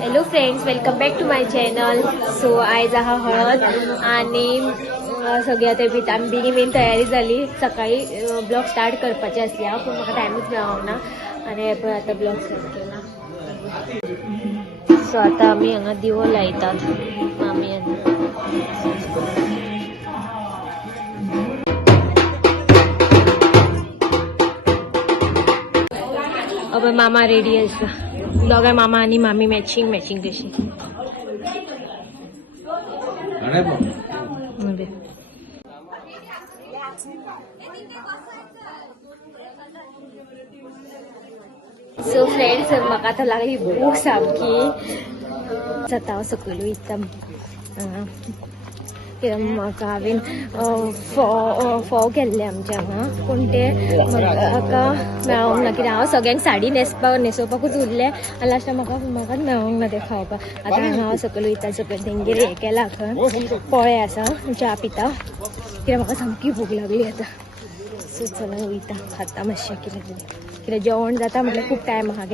Hello friends, welcome back to my channel. So आयज हा हळद आणि सगळ्या ते आमची मेन तयारी झाली. सकाळी ब्लॉग स्टार्ट करपाचे असल्या पूण म्हाका टायमूच मेळना आणि आता ब्लॉग स्टार्ट केला. सो आता आमी हांगा दिवो लायतात मामी आनी अब मामा रेडी आसा. दोगांय मामा आणि मामी मॅचिंग कशी. सो फ्रेंड्स, म्हाका आतां लागली भूक सामकी. जाता हांव सकयलो वयता. म्हाका हांवें फोव केल्ले आमचे हांगा, पूण ते म्हाका मेळोंक ना. कित्याक हांव सगळ्यांक साडी न्हेसोवपाकूच उरलें आनी लास्टाक म्हाकाच मेळोंक ना ते खावपाक. आतां हांगा हांव सकयल वयता. सकयल तेंगेर हें केलां खंय पोळे आसा, च्या पिता. कित्याक म्हाका सामकी भूक लागली आतां. सो चला वयता, खाता मातशें कित्याक जेवण जाता म्हटल्यार खूब टायम आहा.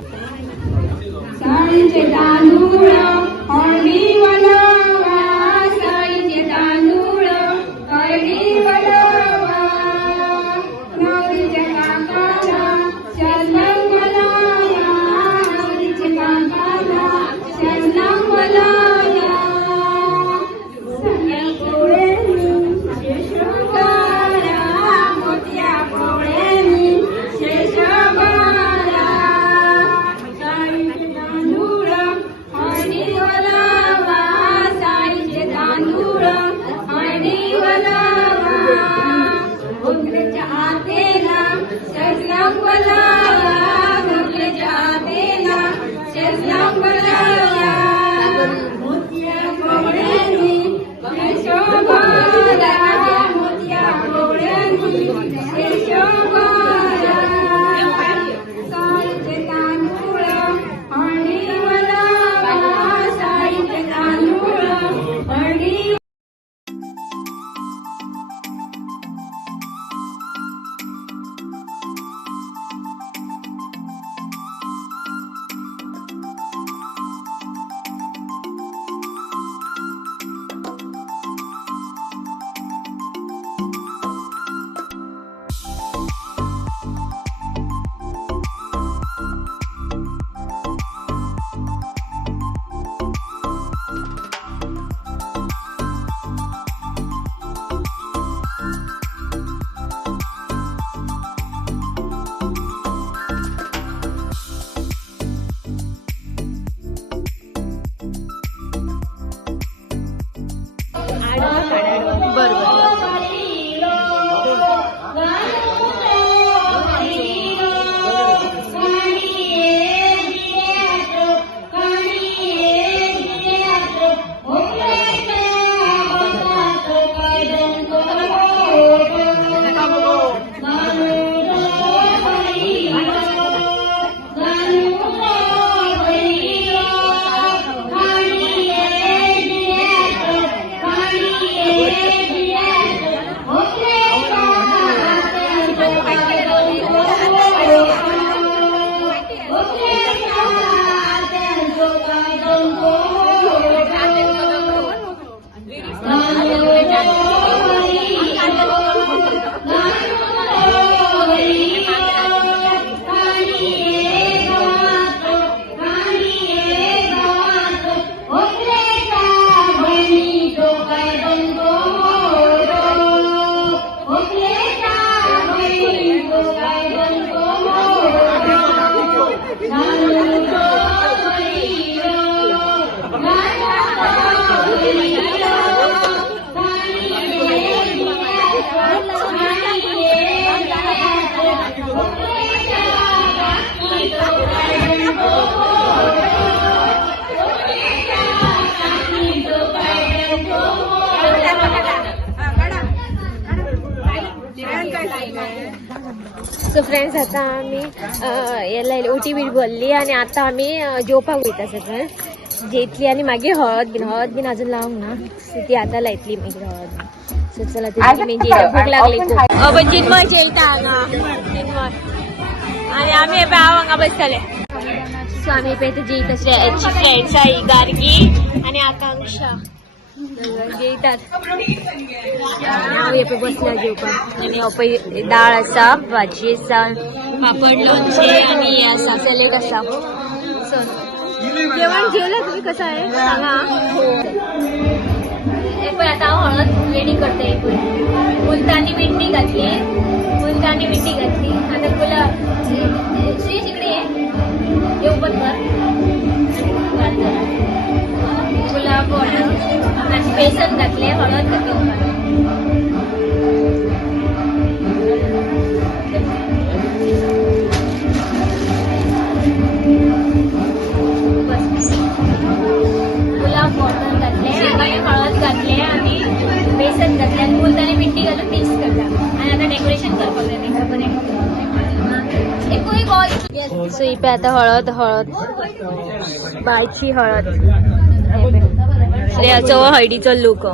सो फ्रेंड्स, आता आम्ही याला ओटी बीट भरली आणि आता आम्ही जेवपाक वयता सगळं. जेतली आणि मागीर हळद बीन अजून लावंक ना. सो ती आता लायतली मागीर हळद. सो चला तेजी भूक लागली खूप. चिन्मय जेयता हांगा चिन्मय आणि आम्ही हांगा बसतले. सो आम्ही इथे जी श्रेयाची फ्रेंड्स आहे गार्गी आणि आकांक्षा येतात हांव हे पळय बसल्या जेवपाक आनी हो पळय दाळ आसा भाजी आसा पापड लोणचें आनी हे आसा सॅलेड आसा सो जेवण जेवलं तुम्ही कसं आहे सांगा हे पळय आता हांव हळद रेडी करते मुलतानी मिट्टी घातली आता तुला श्री इकडे ये ओपन कर गुलाब आणि बेसन घातले हळद घातली गुलाब वॉटर घातले आणि हळद घातले आणि बेसन घातले आणि मुलतानी मिट्टी घालून मिक्स करता आणि आता डेकोरेशन करपाक सो इथे आता हळद बायची हळद श्रेयाचो हळदीचो लूक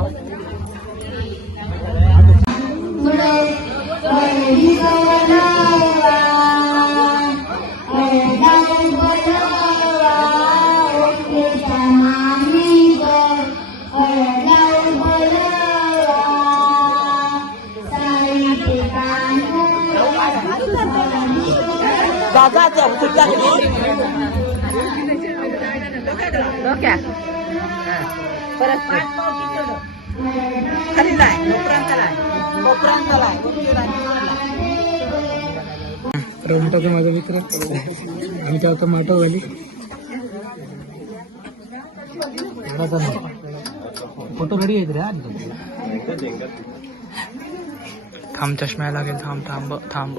रमटाचा माझा मित्र आमच्या आता माटा झाली फोटो रेडी आहेत रे थांब चष्मा लागेल थांब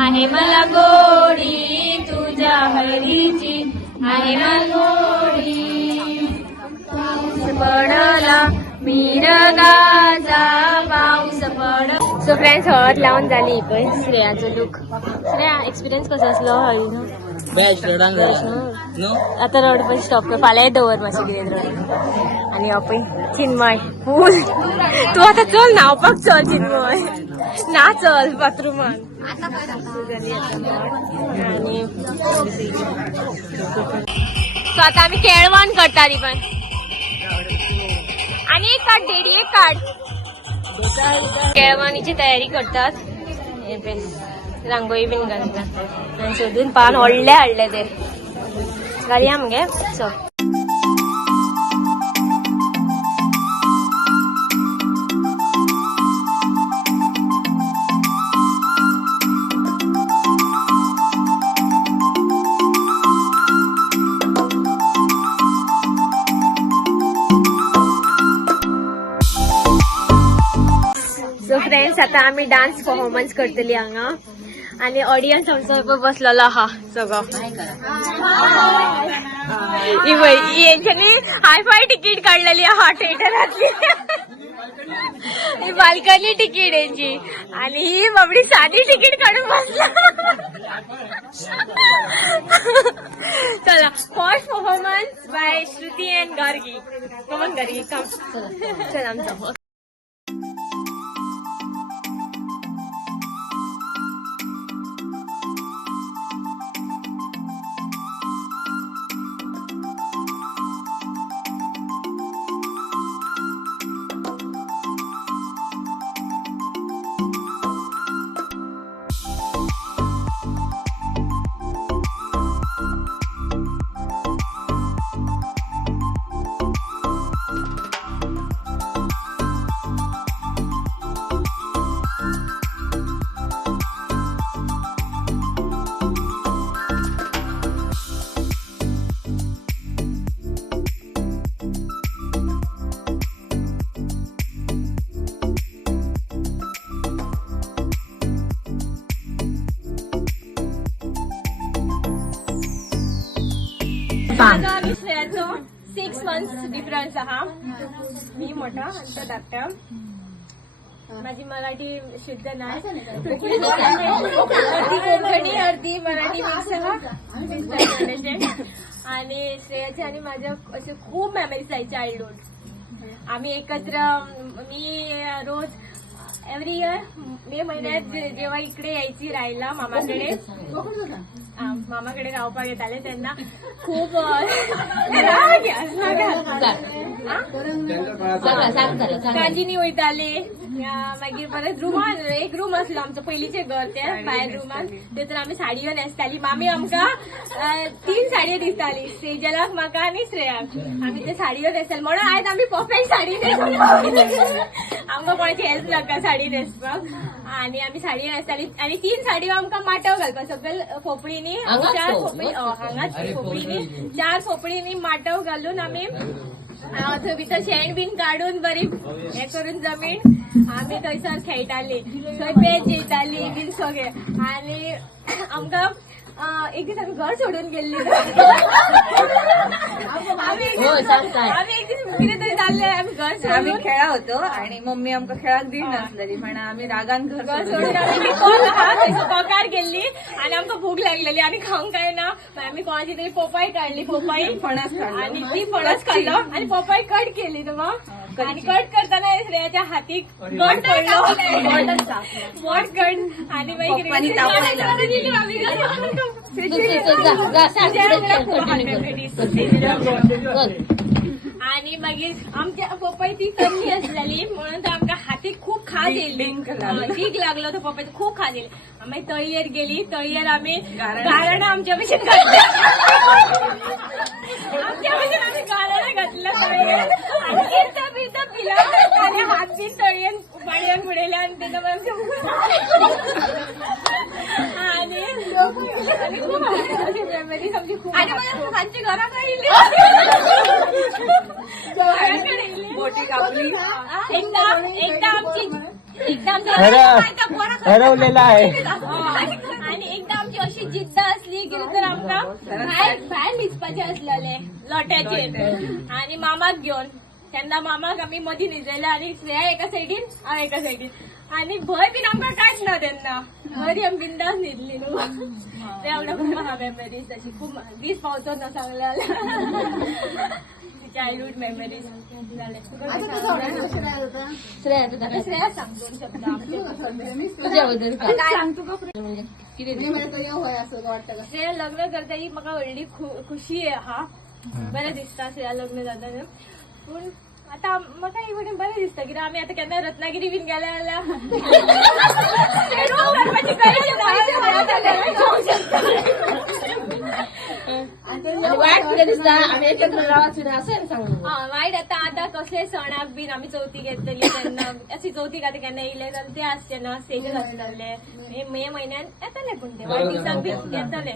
आहे मला गोडी तुझ्या हळदीची आहे मला गोडी पाऊस पडला मिरगाचा पाऊस पड सो फ्रेंड्स हळद लावून झाली पण श्रेयाचं लुक श्रेया एक्सपिरियन्स कसो आसलो हळदीचो बेस्ट रडांग आता रड पण स्टॉप कर फाल्यां दवर मातशें कितें रड आनी हो पळय चिन्मय फूल तूं आतां चल न्हांवपाक चल चिन्मय ना चल बाथरुमान आणि सो आता आम्ही केळवण करताली पण आणि एक कार्ड डेडी एक कार्ड केळवणीची तयारी करतात हे पण रांगोळी बीन घालतात आणि सोदून पान व्हडले हाडले ते घालया मगे सो फ्रेंड्स आता आम्ही डान्स परफॉर्मन्स करतली हांगा आणि ऑडियन्स आमचो बसलेलो आहा सगळो यांच्यानी हायफाय तिकीट काढलेली आहा थिएटरातली ही बाल्कनी तिकीट यांची आणि ही बाबडी साधी तिकीट काढून बसला चला first performance by Shruti and Gargi come on Gargi come चला आमचा माझा आणि श्रेयाचो 6 months डिफरन्स आहा. मी मोठा आणि तो धाकटा. माझी मराठी शुद्ध नाही, अर्धी कोकणी अर्धी मराठी मिक्स आहा. आणि श्रेयाचे आणि माझ्या असे खूप मेमरीज आहे चाइल्डहुड. आम्ही एकत्र, मी रोज एव्हरी इयर मे महिन्यात जेव्हा इकडे यायची राहायला मामाकडे रावपाक येताले तेन्ना खूप काजीनी वयताले. मागीर परत रुमान एक रूम असलो आमचं पयलींचे घर ते भायर रुमान, तेतून आमी साडयो न्हेसताली. मामी आमकां 3 साडयो दिसताली, सेजलाक म्हाका आनी श्रेयाक. आमी ते साडयो न्हेसताली म्हणून आयज आमी परफेक्ट साडी आमकां कोणाची हेल्प नाका साडी न्हेसपाक. आणि आमी साडयो न्हेसताली आणि 3 साडयो आमकां माटव घालपाक सकयल खोपडीनी 4 खोपडी हांगाच खोपडीनी 4 खोपडीनी माटव घालून आमी थंय भितर शेण बीन काडून बरी हे करून जमीन आमी थंयसर खेळटाली. थंय पेज जेयताली बीन सगळे. आणि आमकां एक दीस आमी घर सोडून गेल्ली. आमी एक दीस कितें तरी जाल्ले आमी घर सोडून आम्ही खेळा होतो आणि मम्मी आमकां खेळाक दिनासलेली म्हणून आम्ही रागान घर सोडून आमी कोकार गेल्ली आणि आमकां भूक लागलेली आणि खावंक काय ना. आमी कोणाची तरी पोपाय काडली, पोपाय फणस खाल्लो आणि ती फणस खाल्लो आणि पोपाय कट केली तुका. आणि कट करताना श्रेयाच्या हातीक कट पडलो, वॉट कट. आणि मागीर आणि मागीर आमच्या पपई ती कमी असलेली म्हणून तर आमकां हातीक खूप खाज येयली, डीक लागलो तो पपईचो खूप खाज येयली. आमी तळयेर गेली, तळयेर आमी गाराणा आमच्या भशेन आमी गाराणा घातला तळयेर आणि किर्ता बिर्ता पिला आणि हात बीन तळयेन पाडयान बुडयले आणि तेन्ना आणि खूप मेमरीज आमची खूप. आणि सांजची घराकडे येयली, बोटी कापली. एकदा हरवलेला आहे. आणि एकदा आमची अशी जिद्द असली की तर आमकां भायर न्हिजपाचे असलेले लोट्याचेर आणि मामाक घेवन. तेन्ना मामाक आमी मदीं न्हिजयले आणि श्रेया एका सायडीन हांव एका सायडीन. आणि भंय बीन आमकां कांयच ना तेन्ना, बरी आमी बिंदास न्हिदली न्हू. ते आमकां खूब आहा मेमरीज तशी, खूब दीस पावतो ना सांगले जाल्यार चाइल्डहुड मेमरीज जाले. श्रेया सांग 2 शब्द श्रेया लग्न करता ही म्हाका व्हडली खुशी आहा. बरें दिसता श्रेया लग्न जाता. पूण आता म्हाका एक वटेन बरें दिसता कित्याक आमी आतां केन्ना रत्नागिरी बीन गेले जाल्यार वायट आता कसले सणाक बीन आमी चवथीक येतली तेन्ना अशी चवथीक आतां केन्ना येयले जाल्यार ते आसचे ना, सेजल आसतले मे म्हयन्यान येतले. पूण ते वायट दिसाक बीन येतले.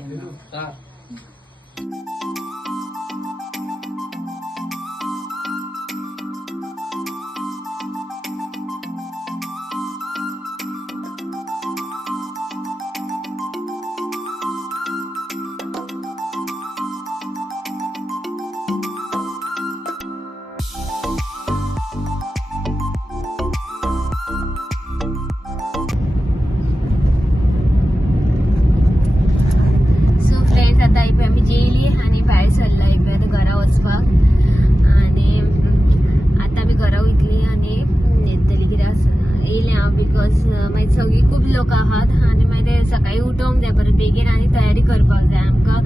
सगळी खूप लोक आहात आणि मागीर सकाळी उठोवंक जाय बरें बेगीन आणि तयारी करपाक जाय. आमकां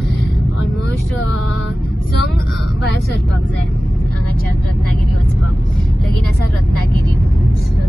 ऑलमोस्ट संक भायर सरपाक जाय हांगाच्यान रत्नागिरी वचपाक. लगीन आसा रत्नागिरी, सो